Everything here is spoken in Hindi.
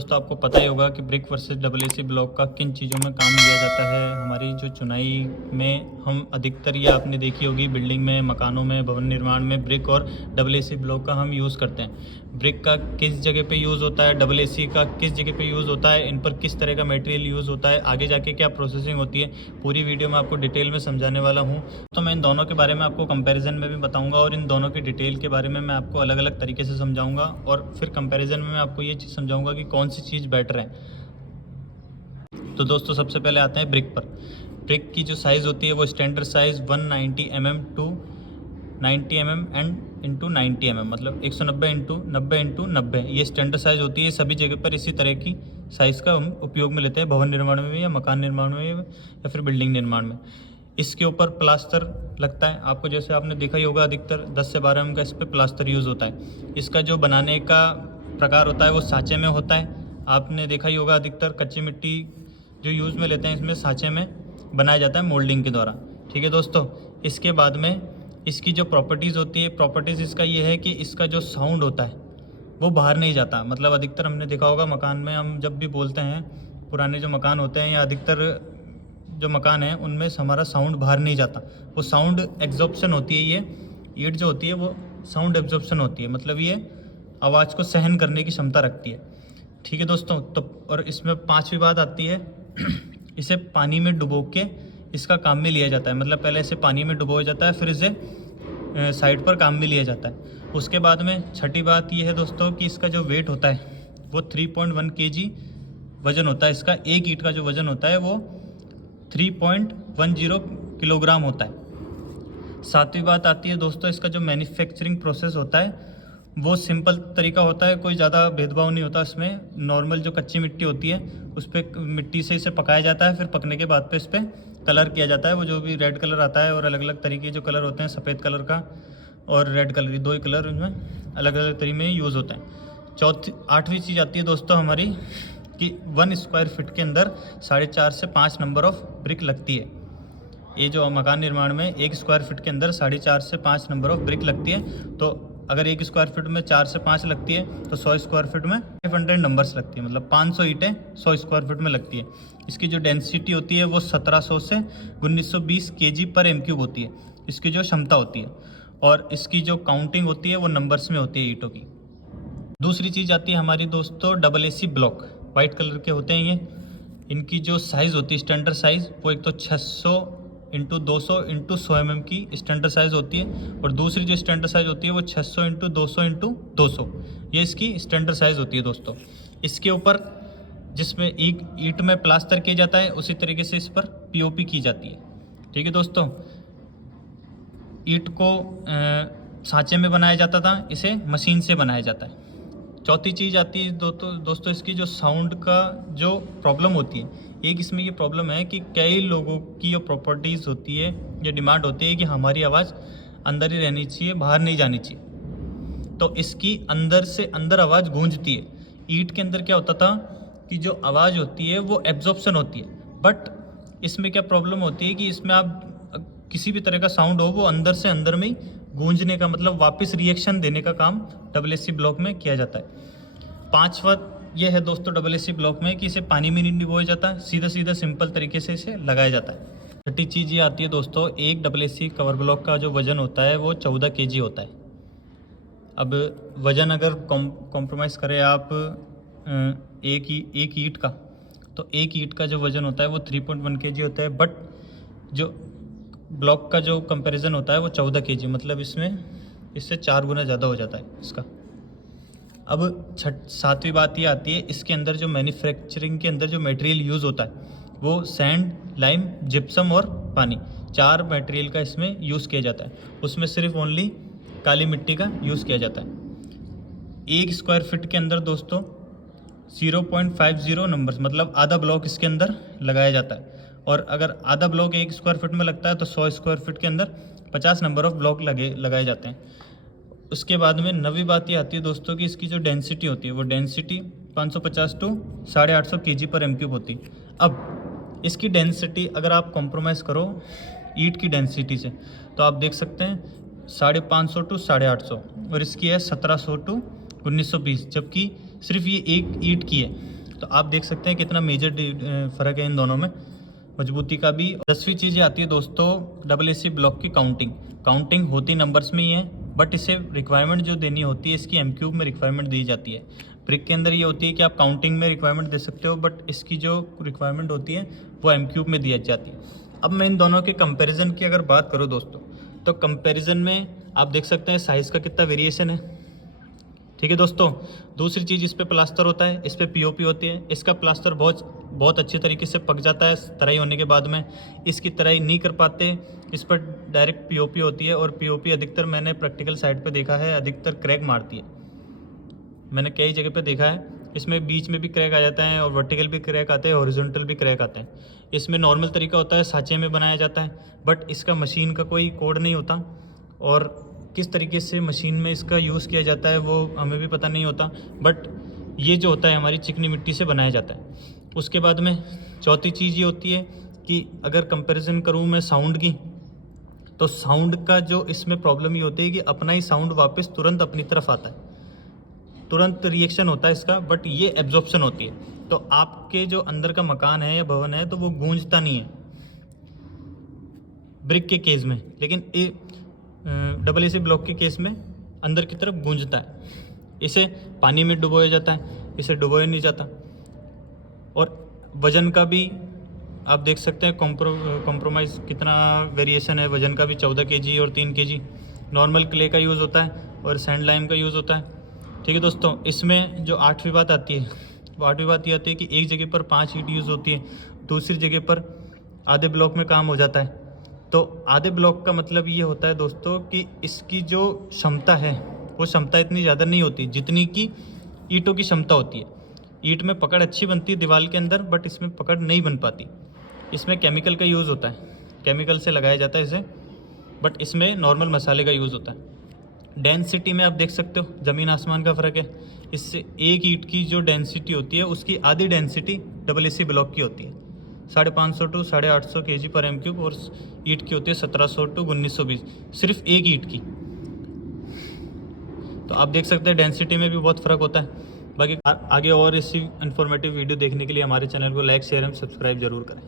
दोस्तों आपको पता ही होगा कि ब्रिक वर्सेस डबल ब्लॉक का किन चीज़ों में काम लिया जाता है। हमारी जो चुनाई में हम अधिकतर ये आपने देखी होगी बिल्डिंग में, मकानों में, भवन निर्माण में ब्रिक और डबल ब्लॉक का हम यूज़ करते हैं। ब्रिक का किस जगह पे यूज़ होता है, डबल का किस जगह पे यूज़ होता है, इन पर किस तरह का मटेरियल यूज़ होता है, आगे जाके क्या प्रोसेसिंग होती है, पूरी वीडियो में आपको डिटेल में समझाने वाला हूँ। तो मैं इन दोनों के बारे में आपको कंपैरिजन में भी बताऊँगा और इन दोनों की डिटेल के बारे में मैं आपको अलग अलग तरीके से समझाऊँगा और फिर कंपैरिजन में मैं आपको ये चीज़ समझाऊँगा कि कौन सी चीज़ बेटर है। तो दोस्तों सबसे पहले आते हैं ब्रिक पर। ब्रिक की जो साइज़ होती है वो standard size 190 mm to 90 mm and into 90 mm, मतलब 190 इंटू 90 इंटू 90 ये स्टैंडर्ड साइज़ होती है। सभी जगह पर इसी तरह की साइज़ का हम उपयोग में लेते हैं, भवन निर्माण में भी या मकान निर्माण में या फिर बिल्डिंग निर्माण में। इसके ऊपर प्लास्टर लगता है, आपको जैसे आपने देखा ही होगा अधिकतर 10 से 12 mm का इस पर प्लास्टर यूज़ होता है। इसका जो बनाने का प्रकार होता है वो सांचे में होता है। आपने देखा ही होगा अधिकतर कच्ची मिट्टी जो यूज़ में लेते हैं इसमें सांचे में बनाया जाता है मोल्डिंग के द्वारा। ठीक है दोस्तों, इसके बाद में इसकी जो प्रॉपर्टीज़ होती है, प्रॉपर्टीज़ इसका ये है कि इसका जो साउंड होता है वो बाहर नहीं जाता। मतलब अधिकतर हमने देखा होगा मकान में हम जब भी बोलते हैं, पुराने जो मकान होते हैं या अधिकतर जो मकान है उनमें हमारा साउंड बाहर नहीं जाता। वो साउंड एब्जॉर्प्शन होती है, ये ईंट जो होती है वो साउंड एब्जॉर्प्शन होती है, मतलब ये आवाज़ को सहन करने की क्षमता रखती है। ठीक है दोस्तों, तो और इसमें पांचवी बात आती है इसे पानी में डुबो के इसका काम में लिया जाता है। मतलब पहले इसे पानी में डुबोया जाता है, फिर इसे साइड पर काम में लिया जाता है। उसके बाद में छठी बात ये है दोस्तों कि इसका जो वेट होता है वो 3.1 kg वज़न होता है। इसका एक ईंट का जो वज़न होता है वो 3.10 किलोग्राम होता है। सातवीं बात आती है दोस्तों इसका जो मैन्युफैक्चरिंग प्रोसेस होता है वो सिंपल तरीका होता है, कोई ज़्यादा भेदभाव नहीं होता इसमें। नॉर्मल जो कच्ची मिट्टी होती है उस पर मिट्टी से इसे पकाया जाता है, फिर पकने के बाद पे इस पर कलर किया जाता है। वो जो भी रेड कलर आता है और अलग अलग तरीके जो कलर होते हैं, सफ़ेद कलर का और रेड कलर, ये दो ही कलर उनमें अलग अलग तरीके में यूज़ होते हैं। आठवीं चीज़ आती है दोस्तों हमारी कि 1 स्क्वायर फीट के अंदर 4.5 से 5 नंबर ऑफ ब्रिक लगती है। ये जो मकान निर्माण में 1 स्क्वायर फीट के अंदर 4.5 से 5 नंबर ऑफ ब्रिक लगती है। तो अगर 1 स्क्वायर फीट में 4 से 5 लगती है तो 100 स्क्वायर फीट में 500 नंबर्स लगती है, मतलब 500 ईंटें 100 स्क्वायर फीट में लगती है। इसकी जो डेंसिटी होती है वो 1700 से 1920 kg पर m³ होती है, इसकी जो क्षमता होती है। और इसकी जो काउंटिंग होती है वो नंबर्स में होती है ईंटों की। दूसरी चीज़ आती है हमारी दोस्तों डबल ब्लॉक, वाइट कलर के होते हैं ये। इनकी जो साइज़ होती है स्टैंडर्ड साइज़ वो एक तो 600 इंटू 200 इंटू 100 mm की स्टैंडर्ड साइज़ होती है, और दूसरी जो स्टैंडर्ड साइज़ होती है वो 600 इंटू 200 इंटू 200, ये इसकी स्टैंडर्ड साइज़ होती है दोस्तों। इसके ऊपर जिसमें ईंट में प्लास्टर किया जाता है उसी तरीके से इस पर पीओपी की जाती है। ठीक है दोस्तों, ईंट को सांचे में बनाया जाता था, इसे मशीन से बनाया जाता है। चौथी चीज़ आती है दोस्तों इसकी जो साउंड का जो प्रॉब्लम होती है, एक इसमें ये प्रॉब्लम है कि कई लोगों की जो प्रॉपर्टीज़ होती है या डिमांड होती है कि हमारी आवाज़ अंदर ही रहनी चाहिए, बाहर नहीं जानी चाहिए। तो इसकी अंदर से अंदर आवाज़ गूंजती है। ईंट के अंदर क्या होता था कि जो आवाज़ होती है वो एब्जॉर्प्शन होती है, बट इसमें क्या प्रॉब्लम होती है कि इसमें आप किसी भी तरह का साउंड हो वो अंदर से अंदर में ही गूंजने का, मतलब वापस रिएक्शन देने का काम डबल ब्लॉक में किया जाता है। पांचवा ये है दोस्तों डबल ब्लॉक में कि इसे पानी में नहीं डुबोया जाता, सीधा सीधा सिंपल तरीके से इसे लगाया जाता है। छठी चीज़ ये आती है दोस्तों, एक डबल कवर ब्लॉक का जो वज़न होता है वो 14 kg होता है। अब वज़न अगर कॉम्प्रोमाइज़ करें आप एक ईंट का, तो एक ईंट का जो वज़न होता है वो 3.1 kg होता है, बट जो ब्लॉक का जो कंपैरिजन होता है वो 14 kg, मतलब इससे 4 गुना ज़्यादा हो जाता है इसका। अब सातवीं बात ये आती है, इसके अंदर जो मैन्युफैक्चरिंग के अंदर जो मटेरियल यूज़ होता है वो सैंड, लाइम, जिप्सम और पानी, 4 मटेरियल का इसमें यूज़ किया जाता है। उसमें सिर्फ ओनली काली मिट्टी का यूज़ किया जाता है। 1 स्क्वायर फीट के अंदर दोस्तों 0.50 नंबर्स, मतलब आधा ब्लॉक इसके अंदर लगाया जाता है। और अगर आधा ब्लॉक 1 स्क्वायर फीट में लगता है तो 100 स्क्वायर फीट के अंदर 50 नंबर ऑफ ब्लॉक लगाए जाते हैं। उसके बाद में नवी बात ये आती है दोस्तों कि इसकी जो डेंसिटी होती है वो डेंसिटी 550 टू 850 kg पर m³ होती है। अब इसकी डेंसिटी अगर आप कॉम्प्रोमाइज़ करो ईंट की डेंसिटी से तो आप देख सकते हैं 550 टू 850, और इसकी है 1700 टू 1920, जबकि सिर्फ ये एक ईंट की है। तो आप देख सकते हैं कितना मेजर फ़र्क है इन दोनों में, मजबूती का भी। 10वीं चीज़ ये आती है दोस्तों AAC ब्लॉक की काउंटिंग होती नंबर्स में ही है, बट इसे रिक्वायरमेंट जो देनी होती है इसकी M3 में रिक्वायरमेंट दी जाती है। ब्रिक के अंदर ये होती है कि आप काउंटिंग में रिक्वायरमेंट दे सकते हो, बट इसकी जो रिक्वायरमेंट होती है वो M3 में दी जाती है। अब मैं इन दोनों के कंपैरिजन की अगर बात करूँ दोस्तों, तो कंपैरिजन में आप देख सकते हैं साइज़ का कितना वेरिएशन है। ठीक है दोस्तों, दूसरी चीज़ इस पे प्लास्टर होता है, इस पे POP होती है। इसका प्लास्टर बहुत अच्छे तरीके से पक जाता है तराई होने के बाद में। इसकी तराई नहीं कर पाते, इस पर डायरेक्ट POP होती है, और POP अधिकतर मैंने प्रैक्टिकल साइड पे देखा है अधिकतर क्रैक मारती है। मैंने कई जगह पे देखा है, इसमें बीच में भी क्रैक आ जाता है और वर्टिकल भी क्रैक आते हैं, हॉरिजॉन्टल भी क्रैक आते हैं। इसमें नॉर्मल तरीका होता है साँचे में बनाया जाता है, बट इसका मशीन का कोई कोड नहीं होता, और किस तरीके से मशीन में इसका यूज़ किया जाता है वो हमें भी पता नहीं होता। बट ये जो होता है हमारी चिकनी मिट्टी से बनाया जाता है। उसके बाद में चौथी चीज़ ये होती है कि अगर कंपैरिजन करूँ मैं साउंड की, तो साउंड का जो इसमें प्रॉब्लम ये होती है कि अपना ही साउंड वापस तुरंत अपनी तरफ आता है, तुरंत रिएक्शन होता है इसका, बट ये एब्जॉर्प्शन होती है। तो आपके जो अंदर का मकान है या भवन है तो वो गूंजता नहीं है ब्रिक के केस में, लेकिन AAC ब्लॉक के केस में अंदर की तरफ गूंजता है। इसे पानी में डुबोया जाता है, इसे डुबोया नहीं जाता। और वज़न का भी आप देख सकते हैं कॉम्प्रोमाइज़ कितना वेरिएशन है। वज़न का भी 14 kg और 3 kg नॉर्मल क्ले का यूज़ होता है और सैंड लाइम का यूज़ होता है। ठीक है दोस्तों, इसमें जो 8वीं बात आती है वो 8वीं बात ये आती है कि एक जगह पर 5 ईंट यूज़ होती है, दूसरी जगह पर आधे ब्लॉक में काम हो जाता है। तो आधे ब्लॉक का मतलब ये होता है दोस्तों कि इसकी जो क्षमता है वो क्षमता इतनी ज़्यादा नहीं होती जितनी कि ईंटों की क्षमता होती है। ईंट में पकड़ अच्छी बनती है दीवार के अंदर, बट इसमें पकड़ नहीं बन पाती। इसमें केमिकल का यूज़ होता है, केमिकल से लगाया जाता है इसे, बट इसमें नॉर्मल मसाले का यूज़ होता है। डेंसिटी में आप देख सकते हो ज़मीन आसमान का फ़र्क है। इससे एक ईंट की जो डेंसिटी होती है उसकी आधी डेंसिटी AAC ब्लॉक की होती है, 550 to 850 kg पर M3, और ईंट की होती है 1700 to 1920, सिर्फ एक ईंट की। तो आप देख सकते हैं डेंसिटी में भी बहुत फ़र्क होता है। बाकी आगे और इसी इन्फॉर्मेटिव वीडियो देखने के लिए हमारे चैनल को लाइक, शेयर एंड सब्सक्राइब जरूर करें।